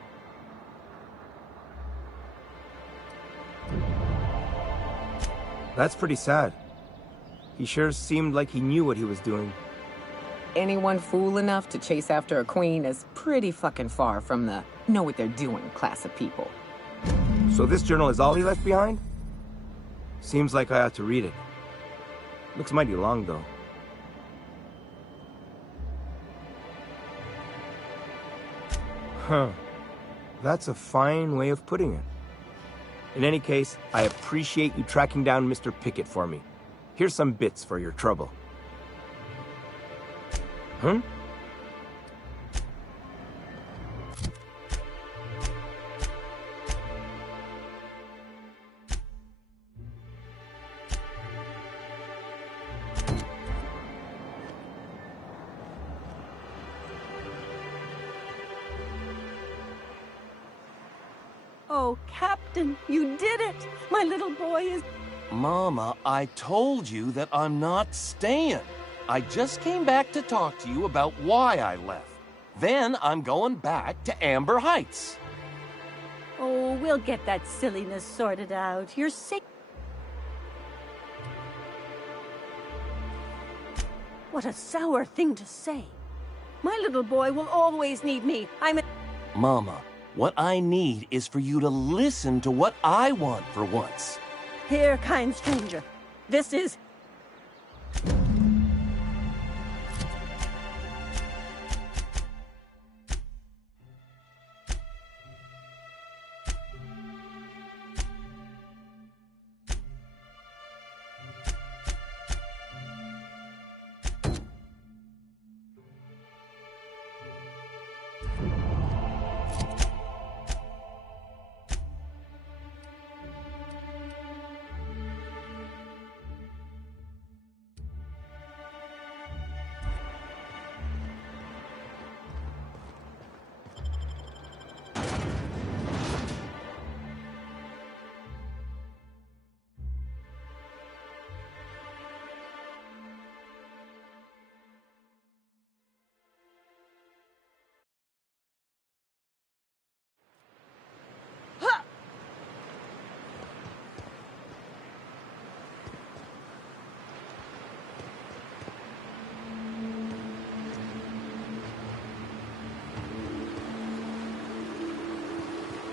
That's pretty sad. He sure seemed like he knew what he was doing. Anyone fool enough to chase after a queen is pretty fucking far from the know what they're doing class of people. So this journal is all he left behind? Seems like I ought to read it. Looks mighty long, though. Huh. That's a fine way of putting it. In any case, I appreciate you tracking down Mr. Pickett for me. Here's some bits for your trouble. Huh? Oh, Captain, you did it! My little boy is... Mama, I told you that I'm not staying. I just came back to talk to you about why I left. Then I'm going back to Amber Heights. Oh, we'll get that silliness sorted out. You're sick. What a sour thing to say. My little boy will always need me. Mama, what I need is for you to listen to what I want for once. Here, kind stranger. This is...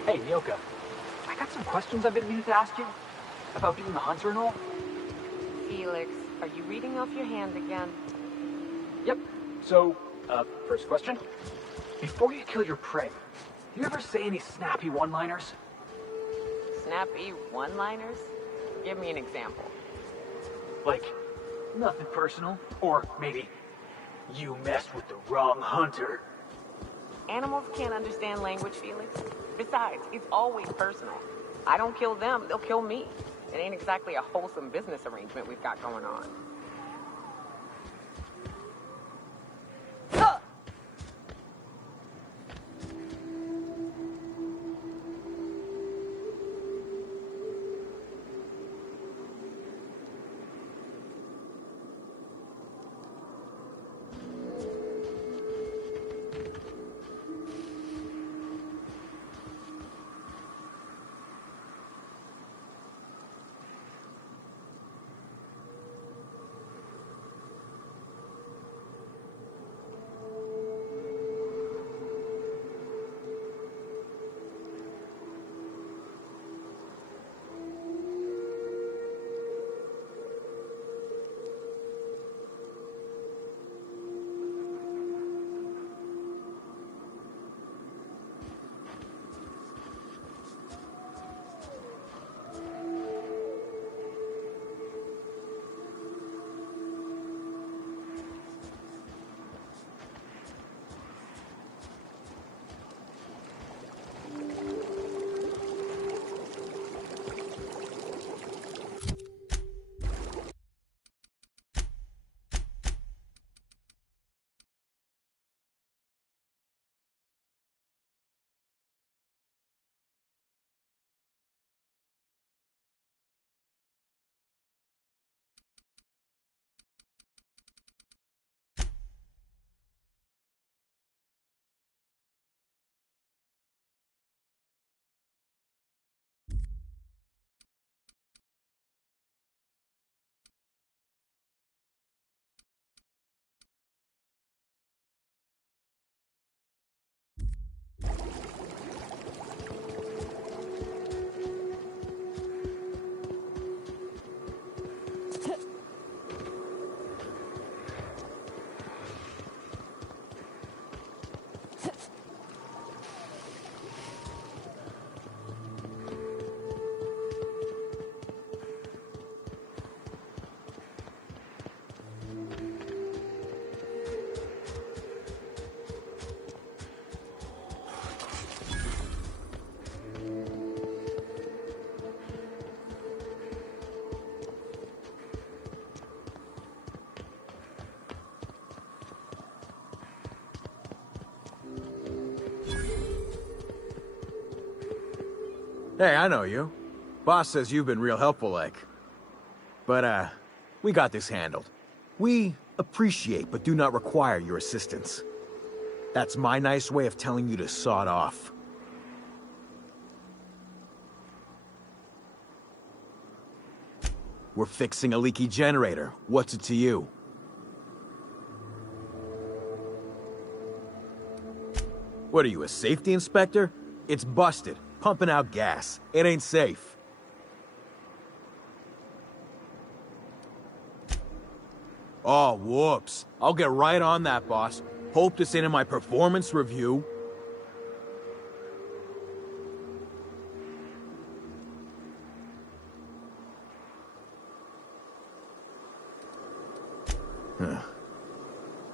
Hey, Nyoka. I got some questions I've been meaning to ask you about being the hunter and all. Felix, are you reading off your hand again? Yep. So, first question. Before you kill your prey, do you ever say any snappy one-liners? Snappy one-liners? Give me an example. Like, nothing personal, or maybe, you messed with the wrong hunter. Animals can't understand language, Felix. Besides, it's always personal. I don't kill them, they'll kill me. It ain't exactly a wholesome business arrangement we've got going on. Hey, I know you. Boss says you've been real helpful, like. But, we got this handled. We appreciate but do not require your assistance. That's my nice way of telling you to sod off. We're fixing a leaky generator. What's it to you? What are you, a safety inspector? It's busted, pumping out gas. It ain't safe. Oh, whoops. I'll get right on that, boss. Hope this ain't in my performance review.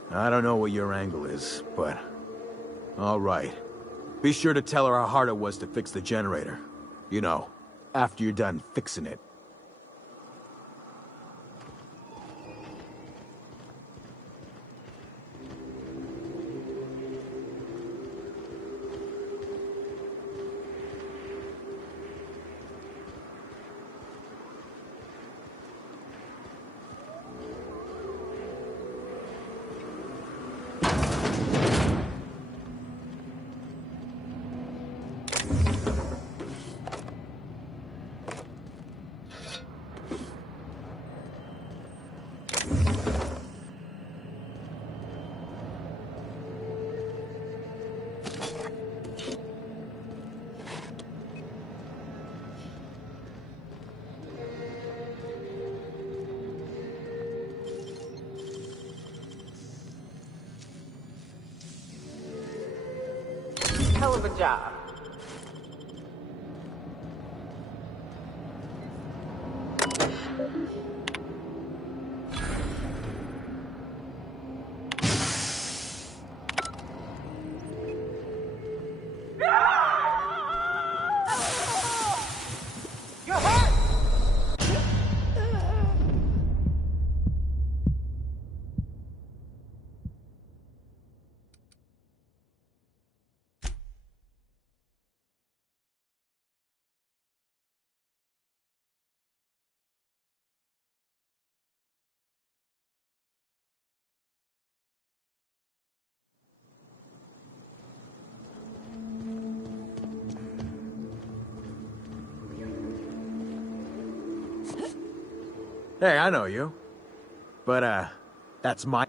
I don't know what your angle is, but... all right. Be sure to tell her how hard it was to fix the generator. You know, after you're done fixing it. Hell of a job. You're hurt! Hey, I know you. But, that's my...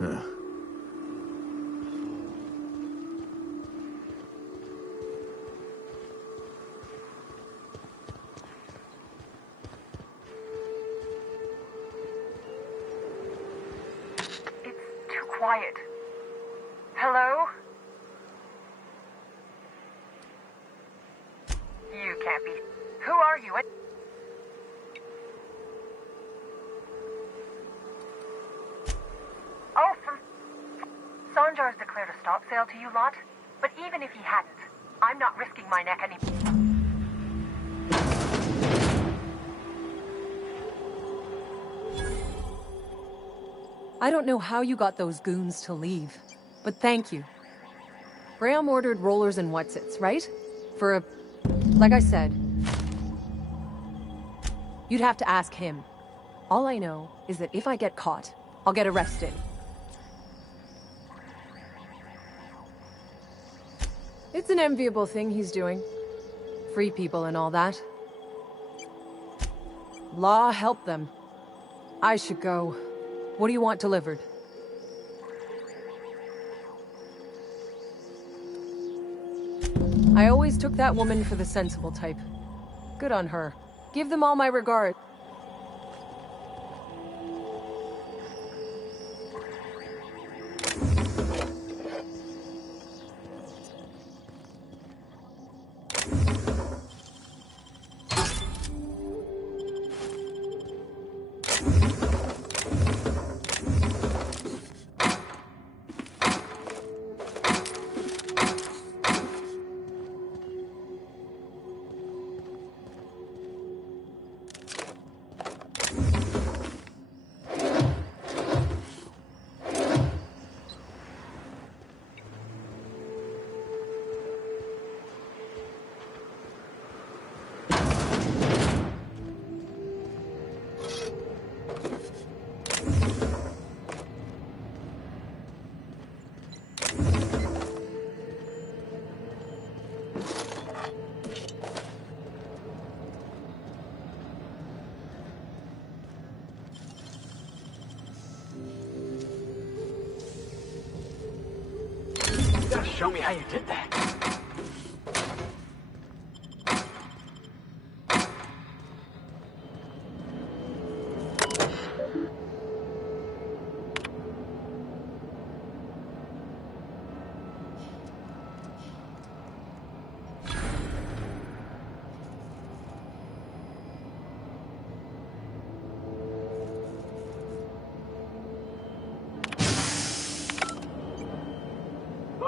Huh. Too quiet. Hello? You can't be. Who are you? Oh, Sanjar's declared a stop sale to you lot, but even if he hadn't, I'm not risking my neck anymore. I don't know how you got those goons to leave, but thank you. Graham ordered rollers and whatsits, right? For a... like I said, you'd have to ask him. All I know is that if I get caught, I'll get arrested. It's an enviable thing he's doing. Free people and all that. Law help them. I should go. What do you want delivered? I always took that woman for the sensible type. Good on her. Give them all my regard. Show me how you did that.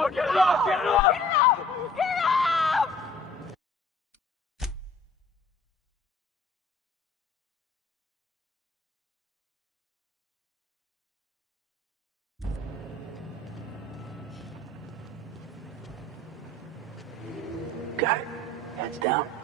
Oh, get it off! Get it off! Get it off! Get it off! Got it. Heads down.